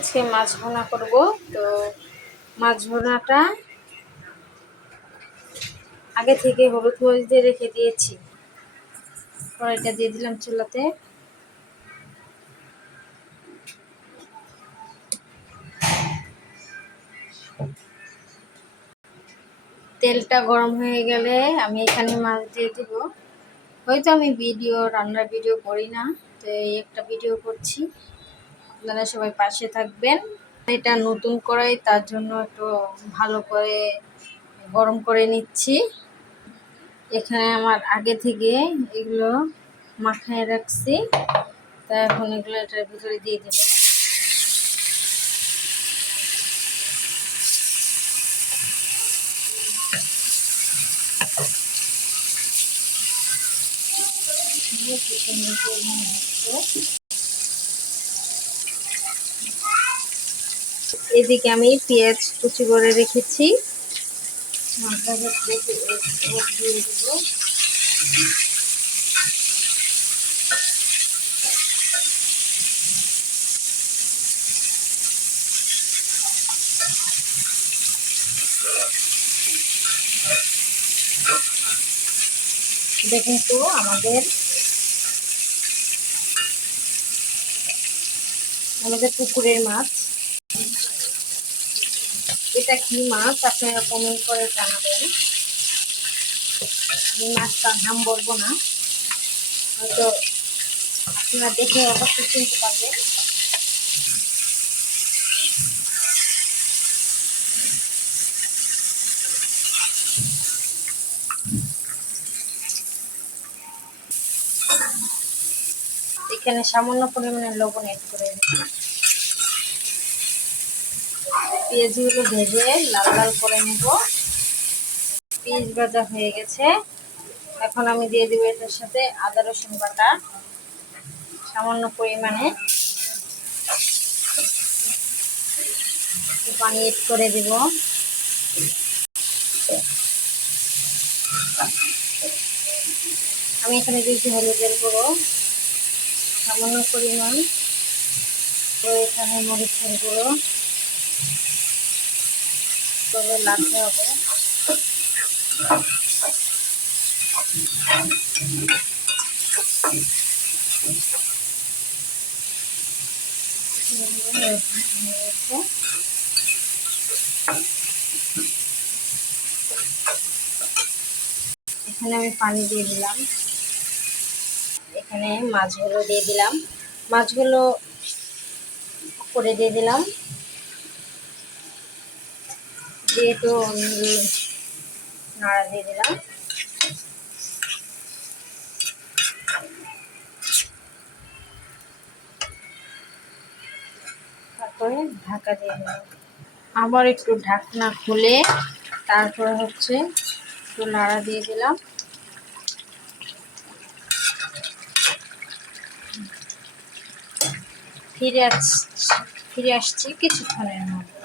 আজকে মাছ ভোনা করব। তো মাছ ভোনাটা আগে থেকে হলুদ মরিচ দিয়ে রেখে দিয়েছি। কড়াইটা দিয়ে দিলাম চুলাতে। তেলটা গরম হয়ে গেলে আমি এখানে মাছ দিয়ে দিব। হয়তো আমি ভিডিও, রান্নার ভিডিও করি না, তো এই একটা ভিডিও করছি। আপনারা সবাই পাশে থাকবেন। এটা নতুন করাই তার জন্য একটু ভালো করে গরম করে নিচ্ছি। এখানে আমার আগে থেকে এগুলো মাখায় রাখছি। তা এখন এগুলো এটার ভিতরে দিয়ে দেবো। সুন্দর হচ্ছে এদিকে আমি পেঁয়াজ কুচি করে রেখেছি। দেখুন তো আমাদের আমাদের পুকুরের মাছ। এটা কি মাছ আপনারা কমেন্ট করে জানাবেন? আমি মাছটার নাম বলব না। হয়তো আপনারা দেখে অবশ্যই চিনতে পারবেন। এখানে সামান্য পরিমাণে লবণ এড করে দিচ্ছি। পেঁয়াজগুলো ভেজে লাল লাল করে নেব। পেঁয়াজ ভাজা হয়ে গেছে। এখন আমি দিয়ে দেবো এটার সাথে আদা, রসুন বাটা, সামান্য পরিমাণে। পানি এড করে দিব। আমি এখানে দিয়েছি হলুদের গুঁড়ো। সামান্য পরিমাণ। তো এখানে মরিচের গুঁড়ো। তবে লাগতে হবে। এখানে আমি পানি দিয়ে দিলাম। এখানে মাছগুলো দিয়ে দিলাম। মাছগুলো করে দিয়ে দিলাম। দিয়ে একটু নাড়া দিয়ে দিলাম। তারপরে ঢাকা দিয়ে দিলাম। আবার একটু ঢাকনা খুলে তারপরে হচ্ছে একটু নাড়া দিয়ে দিলাম। ফিরে আসছি ফিরে আসছি কিছুক্ষণের মধ্যে।